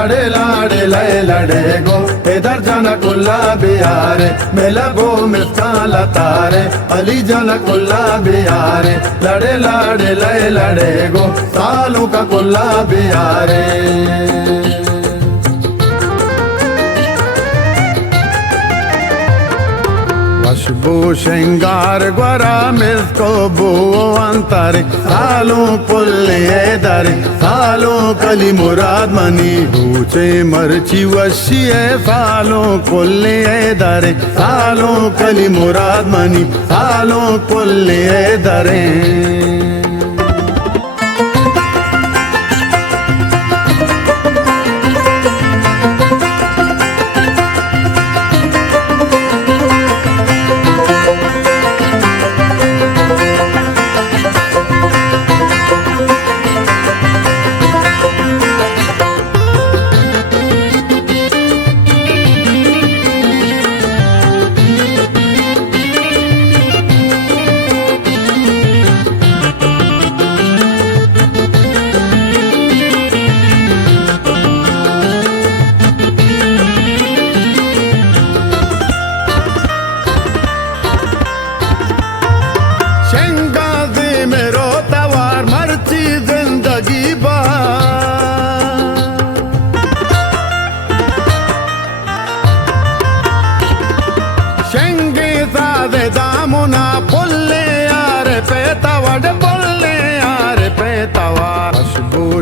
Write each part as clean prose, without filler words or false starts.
लड़े लाड़े लय लड़े गो इधर जाना कुल्ला बिहारे मेला गो मिसका लतारे अली जाना कुल्ला बिहारे लड़े लाड़े लय लड़े गो सालों का कुल्ला बिहारे खुशबू श्रृंगार ग्वरा मिसको बो अंतरे सालों पुल्ले दरे सालों कली मुराद मनी बूचे मरची वशी सालों पुल्ले दरे सालों कली मुराद मनी सालों पुल्ले दरे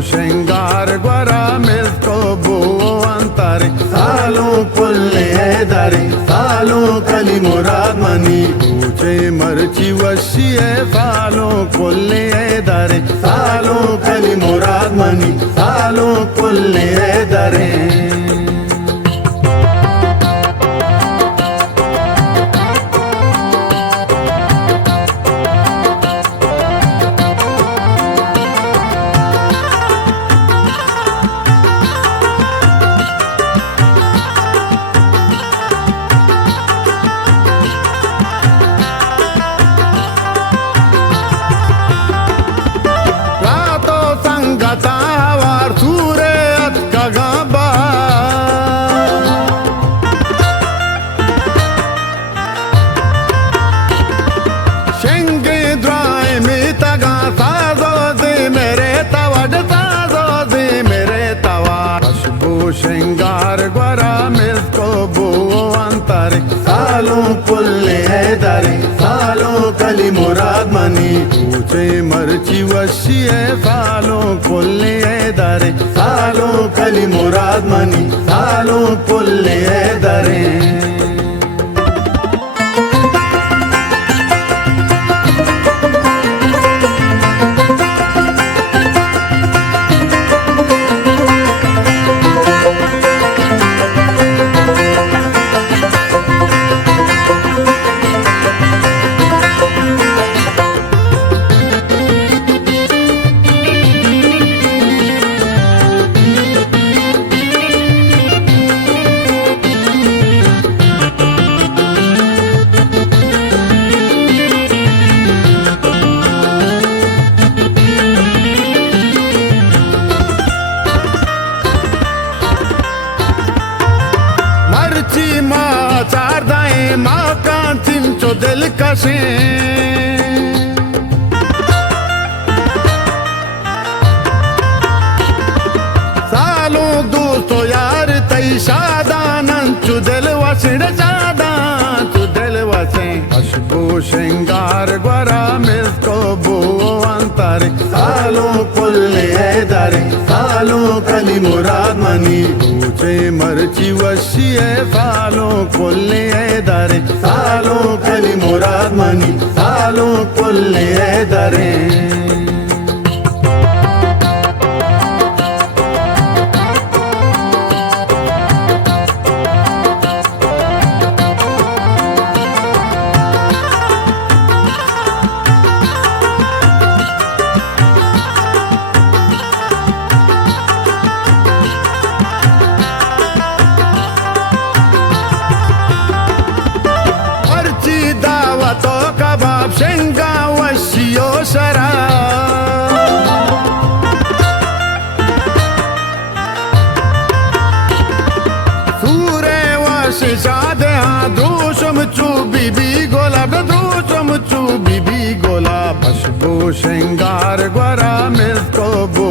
श्रृंगार ग्वरा मिसको बो अंतरे सालों पुल्ले दरे सालों कली मुराद मनी बूचे मरची वशी सालों पुल्ले दरे सालों कली मुराद मनी सालों पुल्ले दरे श्रृंगार ग्वरा मिसको बो अंतरे सालों पुल्ले दरे सालों कली मुराद मनी बूचे मरची वशी सालों पुल्ले दरे सालों कली मुराद मनी सालों पुल्ले दरे माँ का चिंचो दिल कसे सालों दोस्तों यार तई शादानन चु दिल वसण शादान चु दिल वसे खुशबू श्रृंगार ग्वरा मिसको बो अंतरे सालों पुल्ले दरे सालों कली मुराद मनी बूचे मरची वशी सालों पुल्ले दरे सालों कली मुराद मनी सालों पुल्ले दरे द्रूशम चू बीबी गोला द्रूशम चू बीबी गोला बशबू श्रृंगार ग्वरा मिसको बो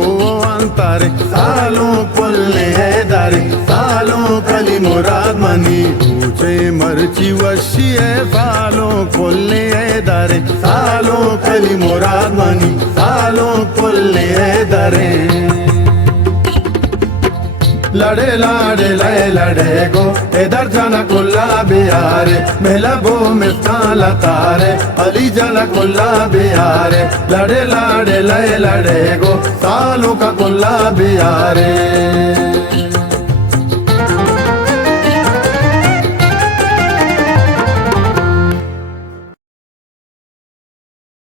अंतारे सालों पुल्ले दारे सालों कली मुराद मनी ऊंचे मर्ची वशी है सालों पुल्ले दारे सालों कली मुराद मनी सालों पुल्ले दारे लड़े लाड़े लय लड़े गो इधर जाना कुल्ला बिहारे मेला बो मिफ्ता लतारे अली जाना कुल्ला बिहारे लड़े लाड़े लय लड़े गो सालों का कुल्ला बिहारे।